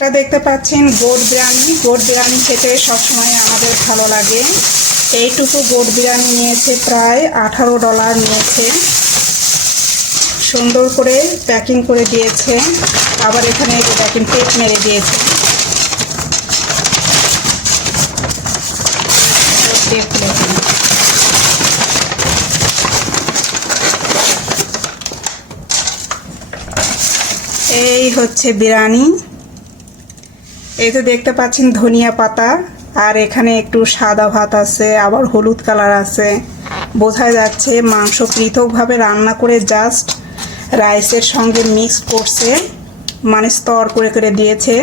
এটা দেখতে পাচ্ছেন গোট বিরিয়ানি। গোট বিরিয়ানি খেতে সবসময় আমাদের ভালো লাগে। এইটুকু গোট বিরিয়ানি নিয়েছে প্রায় $18 নিয়েছে। সুন্দর করে প্যাকিং করে দিয়েছে, আবার এখানে দেখেন পেট মেরে দিয়েছে। এই হচ্ছে বিরিয়ানি। এই তো দেখতে পাচ্ছেন ধনিয়া পাতা, আর এখানে একটু সাদা ভাত আছে, আবার হলুদ কালার আছে। বোঝা যাচ্ছে মাংস পৃথকভাবে রান্না করে জাস্ট রাইসের সঙ্গে মিক্স করছে, মানে স্তর করে করে দিয়েছে।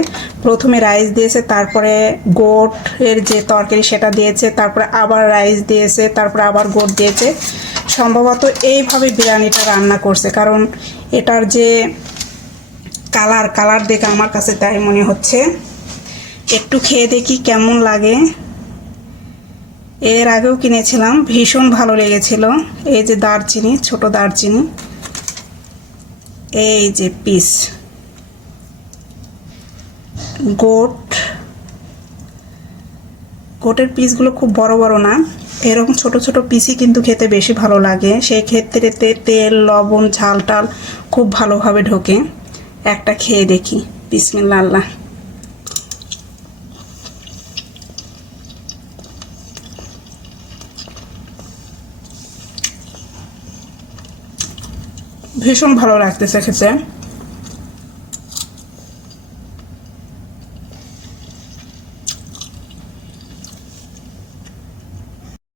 প্রথমে রাইস দিয়েছে, তারপরে গোটের যে তরকারি সেটা দিয়েছে, তারপরে আবার রাইস দিয়েছে, তারপরে আবার গোট দিয়েছে। সম্ভবত এইভাবে বিরিয়ানিটা রান্না করছে, কারণ এটার যে কালার দেখে আমার কাছে তাই মনে হচ্ছে। একটু খেয়ে দেখি কেমন লাগে। এর আগেও কিনেছিলাম, ভীষণ ভালো লেগেছিল। এই যে দারচিনি, ছোট দারচিনি, এই যে পিস গোটের পিসগুলো খুব বড় বড় না, এরকম ছোট ছোট পিসই কিন্তু খেতে বেশি ভালো লাগে। সেই ক্ষেত্রে তেল, লবণ, ঝাল টাল খুব ভালোভাবে ঢোকে। একটা খেয়ে দেখি। বিসমিল্লাহ। আল্লাহ। ভীষণ ভালো লাগতেছে খেতে।